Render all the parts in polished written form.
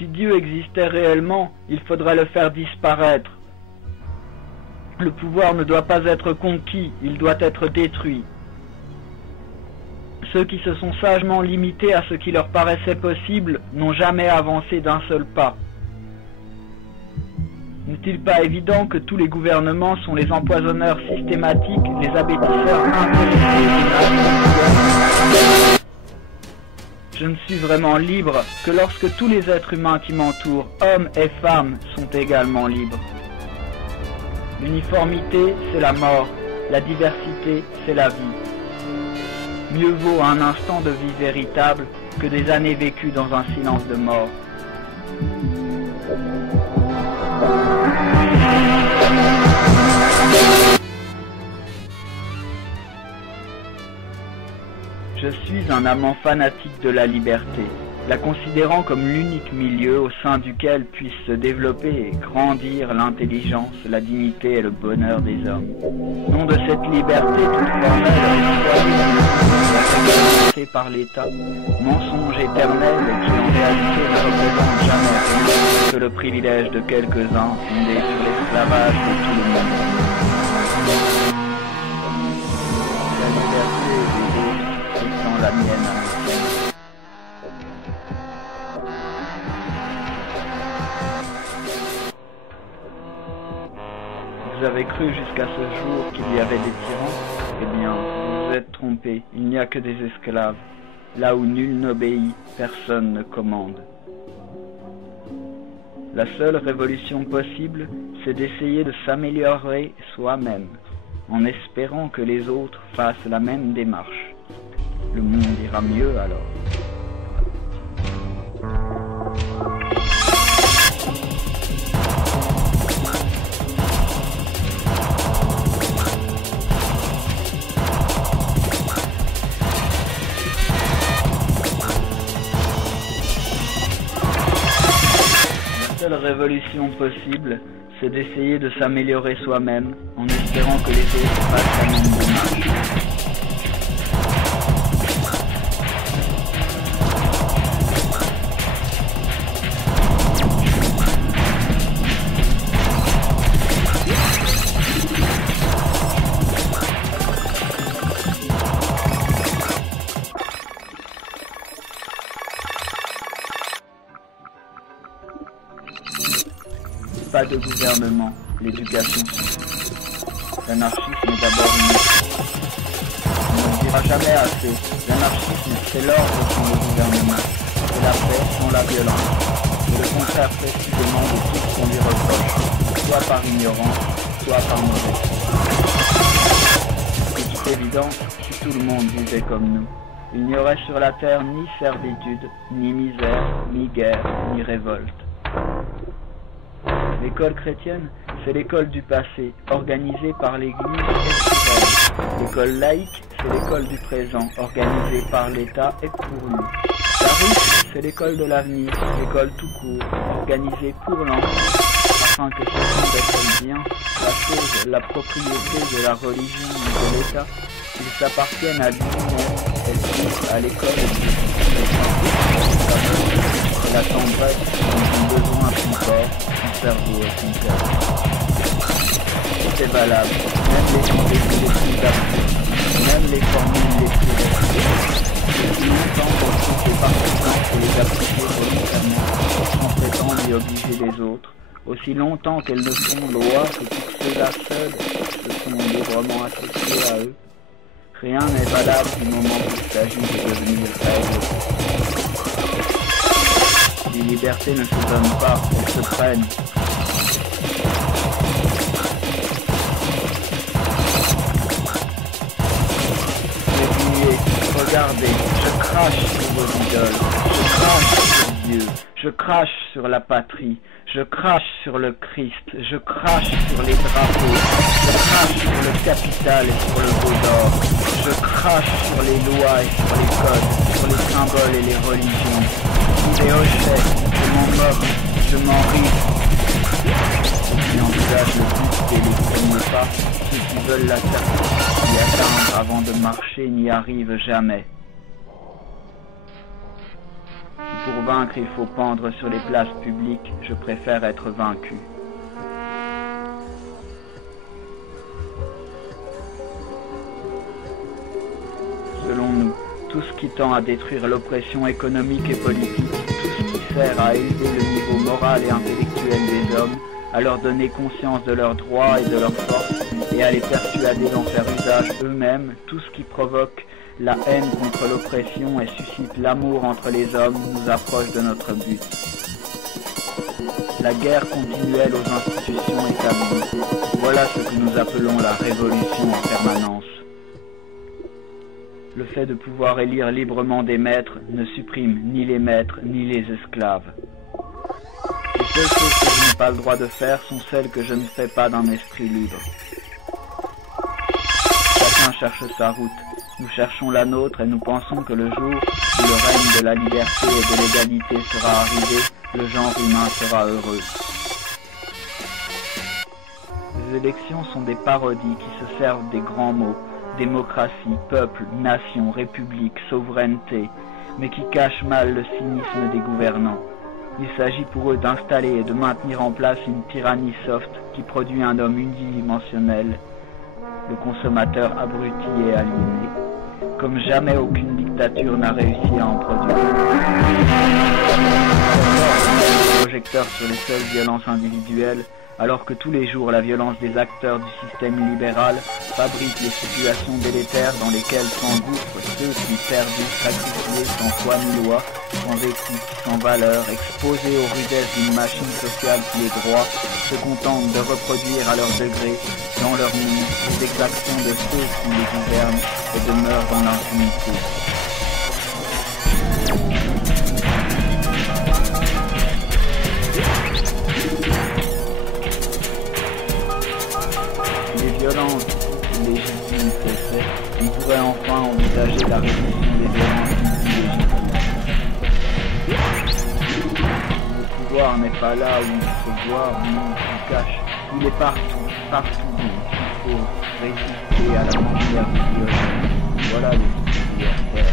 Si Dieu existait réellement, il faudrait le faire disparaître. Le pouvoir ne doit pas être conquis, il doit être détruit. Ceux qui se sont sagement limités à ce qui leur paraissait possible n'ont jamais avancé d'un seul pas. N'est-il pas évident que tous les gouvernements sont les empoisonneurs systématiques, les abétisseurs intellectuels? Je ne suis vraiment libre que lorsque tous les êtres humains qui m'entourent, hommes et femmes, sont également libres. L'uniformité, c'est la mort. La diversité, c'est la vie. Mieux vaut un instant de vie véritable que des années vécues dans un silence de mort. Je suis un amant fanatique de la liberté, la considérant comme l'unique milieu au sein duquel puisse se développer et grandir l'intelligence, la dignité et le bonheur des hommes. Non de cette liberté toute formelle réglementée par l'État, mensonge éternel qui en réalité ne représente jamais rien que le privilège de quelques-uns fondé sur l'esclavage de tout le monde. La liberté des autres étant la mienne à l'instant. Vous avez cru jusqu'à ce jour qu'il y avait des tyrans? Eh bien, vous vous êtes trompés, il n'y a que des esclaves. Là où nul n'obéit, personne ne commande. La seule révolution possible, c'est d'essayer de s'améliorer soi-même, en espérant que les autres fassent la même démarche. Le monde ira mieux alors. La seule révolution possible, c'est d'essayer de s'améliorer soi-même, en espérant que les autres fassent la même démarche. Pas de gouvernement, l'éducation suffit. L'anarchisme est d'abord une mission. On ne le dira jamais assez. L'anarchisme, c'est l'ordre sans le gouvernement. C'est la paix sans la violence. C'est le contraire précisément de tout ce qu'on lui reproche, soit par ignorance, soit par mauvais. De toute évidence, si tout le monde vivait comme nous, il n'y aurait sur la terre ni servitude, ni misère, ni guerre, ni révolte. L'école chrétienne, c'est l'école du passé, organisée par l'Église et pour elle. L'école laïque, c'est l'école du présent, organisée par l'État et pour lui. La russe, c'est l'école de l'avenir, l'école tout court, organisée pour l'enfant, afin que chacun d'être bien, la chose, la propriété de la religion ou de l'État, qu'ils s'appartiennent à lui-même et suivent à l'école et la tendresse dont ont besoin son corps, son cerveau et son cœur. C'est valable, même les idées les plus absurdes, même les formules les plus restées. Depuis longtemps qu'on trouve des partisans pour les appliquer volontairement, sans prétendre y obliger les autres, aussi longtemps qu'elles ne font loi que pour ceux-là seuls se sont librement associés à eux. Rien n'est valable du moment où il s'agit de devenir règle. Les libertés ne se donnent pas, elles se prennent. Regardez, je crache sur vos idoles, je crache sur Dieu, je crache sur la patrie, je crache sur le Christ, je crache sur les drapeaux, je crache sur le capital et sur le veau d'or, je crache sur les lois et sur les codes, sur les symboles et les religions. Tous les hochets, je m'en moque, je m'en ris. Ceux qui envisagent le but et les premiers pas, ceux qui veulent la certitude d'y atteindre avant de marcher n'y arrivent jamais. Si pour vaincre il faut pendre sur les places publiques, je préfère être vaincu. Selon nous, tout ce qui tend à détruire l'oppression économique et politique, tout ce qui sert à élever le niveau moral et intellectuel des hommes, à leur donner conscience de leurs droits et de leurs forces, et à les persuader d'en faire usage eux-mêmes, tout ce qui provoque la haine contre l'oppression et suscite l'amour entre les hommes nous approche de notre but. La guerre continuelle aux institutions établies, voilà ce que nous appelons la révolution en permanence. Le fait de pouvoir élire librement des maîtres ne supprime ni les maîtres ni les esclaves. Les seules choses que je n'ai pas le droit de faire sont celles que je ne fais pas d'un esprit libre. Chacun cherche sa route. Nous cherchons la nôtre et nous pensons que le jour où le règne de la liberté et de l'égalité sera arrivé, le genre humain sera heureux. Les élections sont des parodies qui se servent des grands mots, démocratie, peuple, nation, république, souveraineté, mais qui cachent mal le cynisme des gouvernants. Il s'agit pour eux d'installer et de maintenir en place une tyrannie soft qui produit un homme unidimensionnel, le consommateur abruti et aliéné, comme jamais aucune dictature n'a réussi à en produire. Projecteur sur les seules violences individuelles, alors que tous les jours la violence des acteurs du système libéral fabrique les situations délétères dans lesquelles s'engouffrent ceux qui, perdus, sacrifiés, sans foi ni loi, sans éthique, sans valeur, exposés aux rudesses d'une machine sociale qui est droit, se contentent de reproduire à leur degré, dans leur monde, les exactions de ceux qui les gouvernent et demeurent dans l'impunité. Violences légitimes cessaient, on pourrait enfin envisager la réduction des violences illégitimes. Le pouvoir n'est pas là où il se voit, non, il se cache. Il est partout, partout. Il faut résister à la manière du violence. Voilà les outils à faire.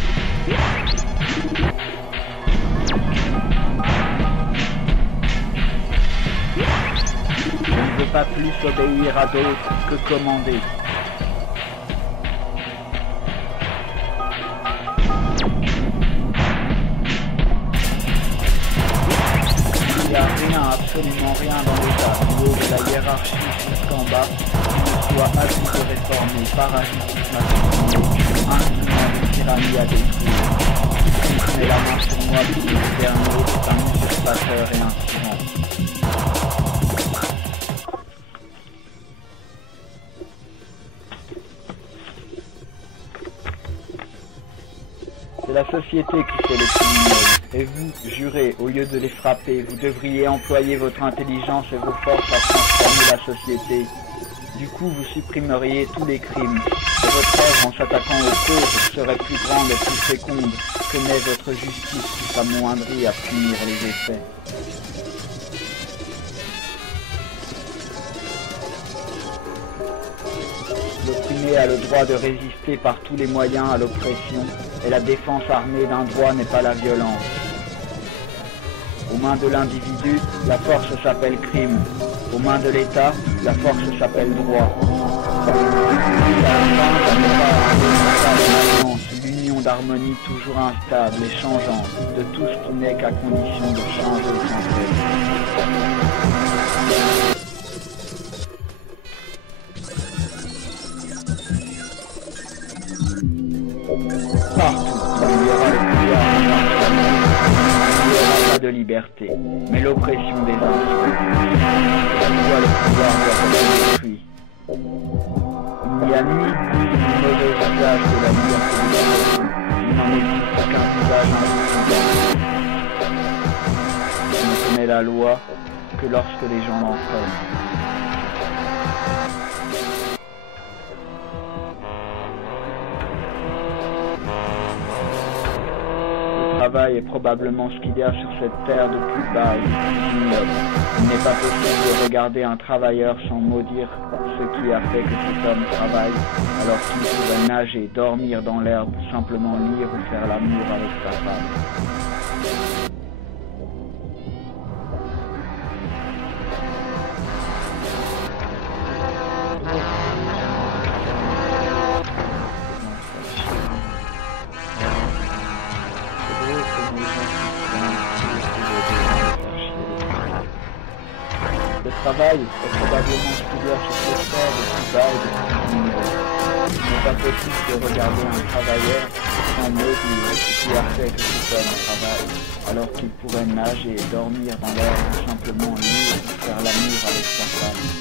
Je ne veux pas plus obéir à d'autres que commander. Il n'y a rien, absolument rien dans l'État, du haut de la hiérarchie jusqu'en bas, qui ne soit agi de réformer, parasitisme à instrument de tyrannie à détruire. Qui met la main sur moi pour le gouverner est un usurpateur et un tyran. C'est la société qui fait les criminels, et vous, jurez, au lieu de les frapper, vous devriez employer votre intelligence et vos forces à transformer la société. Du coup, vous supprimeriez tous les crimes, et votre œuvre en s'attaquant aux causes serait plus grande et plus féconde que n'est votre justice qui s'amoindrit à punir les effets. L'opprimé a le droit de résister par tous les moyens à l'oppression, et la défense armée d'un droit n'est pas la violence. Aux mains de l'individu, la force s'appelle crime. Aux mains de l'État, la force s'appelle droit. L'union d'harmonie toujours instable et changeante de tout ce qui n'est qu'à condition de changer sans cesse. Partout, il y aura le pouvoir, il n'y aura pas de liberté, mais l'oppression des uns. Pourquoi le pouvoir doit être détruit? Il n'y a ni mauvais usage de la liberté de l'oppression, il n'en existe qu'un usage insuffisant. On ne connaît la loi que lorsque les gens l'enfreignent. Le travail est probablement ce qu'il y a sur cette terre de plus bas et de plus ignoble. Il n'est pas possible de regarder un travailleur sans maudire ce qui a fait que cet homme travaille, alors qu'il pourrait nager, dormir dans l'herbe, simplement lire ou faire l'amour avec sa femme. travail est probablement ce qui doit se faire de plus bas et de plus mineur. Il n'est pas possible de regarder un travailleur sans me dire ce qui a fait que cet homme travaille, alors qu'il pourrait nager et dormir dans l'air ou simplement lire ou faire l'amour avec sa femme.